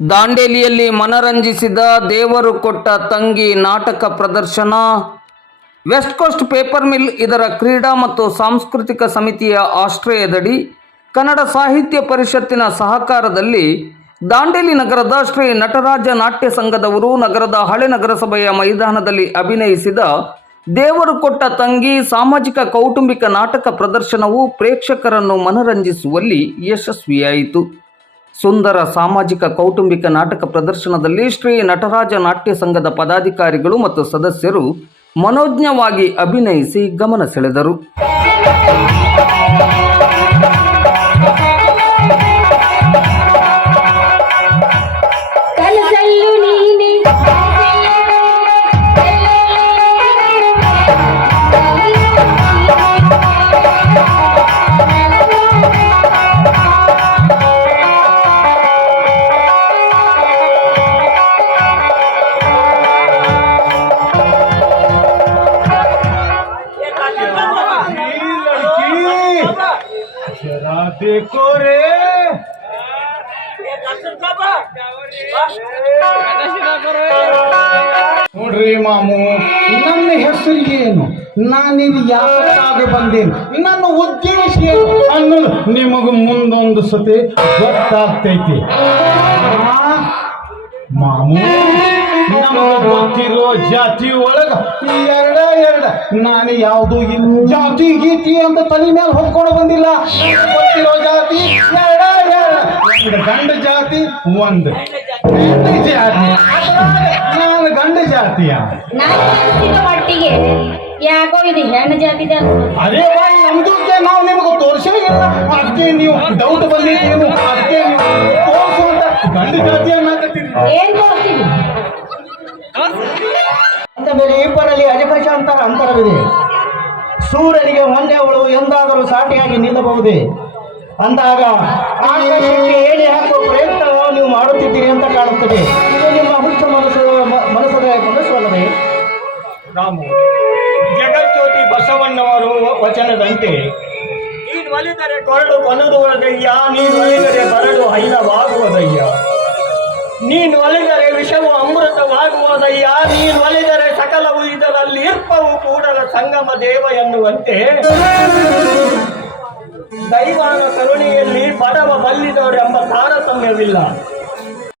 ದಾಂಡೇಲಿಯಲ್ಲಿ ಮನರಂಜಿಸಿದ ದೇವರು ಕೊಟ್ಟ ತಂಗಿ ನಾಟಕ ಪ್ರದರ್ಶನ. ವೆಸ್ಟ್ ಕೋಸ್ಟ್ ಪೇಪರ್ ಮಿಲ್ ಇದರ ಕ್ರೀಡಾ ಮತ್ತು ಸಾಂಸ್ಕೃತಿಕ ಸಮಿತಿಯ ಆಶ್ರಯದಡಿ ಕನ್ನಡ ಸಾಹಿತ್ಯ ಪರಿಷತ್ತಿನ ಸಹಕಾರದಲ್ಲಿ ದಾಂಡೇಲಿ ನಗರದ ಶ್ರೀ ನಟರಾಜ ನಾಟ್ಯ ಸಂಘದವರು ನಗರದ ಹಳೆ ನಗರಸಭೆಯ ಮೈದಾನದಲ್ಲಿ ಅಭಿನಯಿಸಿದ ದೇವರು ಕೊಟ್ಟ ತಂಗಿ ಸಾಮಾಜಿಕ ಕೌಟುಂಬಿಕ ನಾಟಕ ಪ್ರದರ್ಶನವು ಪ್ರೇಕ್ಷಕರನ್ನು ಮನರಂಜಿಸುವಲ್ಲಿ ಯಶಸ್ವಿಯಾಯಿತು. ಸುಂದರ ಸಾಮಾಜಿಕ ಕೌಟುಂಬಿಕ ನಾಟಕ ಪ್ರದರ್ಶನದಲ್ಲಿ ಶ್ರೀ ನಟರಾಜ ನಾಟ್ಯ ಸಂಘದ ಪದಾಧಿಕಾರಿಗಳು ಮತ್ತು ಸದಸ್ಯರು ಮನೋಜ್ಞವಾಗಿ ಅಭಿನಯಿಸಿ ಗಮನ ಸೆಳೆದರು. जरा देखो रे ನೋಡ್ರಿ ಮಾಮು ನನ್ನ ಹೆಸರು ಏನು ನಾನಿಲ್ಲಿ ಯಾಕಾಗಿ ಬಂದೇನು ನನ್ನ ಉದ್ದೇಶ ಏನು ಅನ್ನೋದು ನಿಮಗೆ ಮುಂದೊಂದು ಸತಿ ಗೊತ್ತಾಗ್ತೈತಿ ಆ, ಮಾಮು ನಮಗೆ ಗೊತ್ತಿರೋ ಜಾತಿ ಒಳಗ ಎರಡ ಎರಡ. ನಾನು ಯಾವುದು ಇಲ್ಲ. ಜಾತಿ ಗೀತಿ ಅಂತ ತಲೆ ಮೇಲೆ ಹೊತ್ಕೊಂಡು ಬಂದಿಲ್ಲ. ಗೊತ್ತಿರೋ ಜಾತಿ ಎರಡ ಎರಡ. ಒಂದು ಗಂಡ ಜಾತಿ ಒಂದು ಹೆಣ್ಣು ಜಾತಿ. ನಾನು ಗಂಡ ಜಾತಿಯ. ಮಟ್ಟಿಗೆ ಯಾಕೋ ಇದು ಹೆಣ್ಣು ಜಾತಿದ ಅದೇ ಬಾಯಿ ನಮ್ದುಕ್ಕೆ ನಾವು ನಿಮಗೆ ತೋರಿಸೇ ಇಲ್ಲ. ಅದಕ್ಕೆ ನೀವು ಡೌಟ್ ಬಂದಿದ್ದೀವಿ ಅದಕ್ಕೆ ನೀವು ತೋರಿಸು ಅಂತ ಗಂಡ ಜಾತಿ ಅನ್ನಕತ್ತೀರಿ ಏನ್ ತೋರಿಸ್ತೀನಿ ಅಂತ ಮೇಲೆ ಇಬ್ಬರಲ್ಲಿ ಅಜಗಜ ಅಂತರ ಅಂತರವಿದೆ. ಸೂರ್ಯನಿಗೆ ಒಂದೇವಳು ಎಂದಾದರೂ ಸಾಟಿಯಾಗಿ ನಿಲ್ಲಬಹುದೇ? ಅಂದಾಗ, ಆಕಾಶಕ್ಕೆ ಏಣಿ ಹಾಕುವ ಪ್ರಯತ್ನವನ್ನು ನೀವು ಮಾಡುತ್ತಿದ್ದೀರಿ ಅಂತ ಕಾಣುತ್ತದೆ. ಇದು ನಿಮ್ಮ ಹುಚ್ಚ ಮನಸ್ಸು ಮನಸ್ಸದ ಮನಸ್ಸಲ್ಲವೇ? ರಾಮು, ಜಗಜ್ಯೋತಿ ಬಸವಣ್ಣವರು ವಚನದಂತೆ, ನೀನು ಒಲಿದರೆ ಕೊರಡು ಕೊನದುವದಯ್ಯ ನೀನು ಒಲಿದರೆ ಬರಡು ಹೈನವಾಗುವುದಯ್ಯ. ನೀನು ಒಲಿದರೆ ವಿಷವು ಅಮೃತವಾಗುವುದಯ್ಯ ನೀನು ಒಲಿದರೆ ಸಕಲವು ಇದರಲ್ಲಿ ಇರ್ಪವು ಕೂಡಲ ಸಂಗಮ ದೇವ ಎನ್ನುವಂತೆ. ದೈವಾನ ಕರುಣೆಯಲ್ಲಿ ಬಡವ ಬಲ್ಲಿದವರೆಂಬ ತಾರತಮ್ಯವಿಲ್ಲ.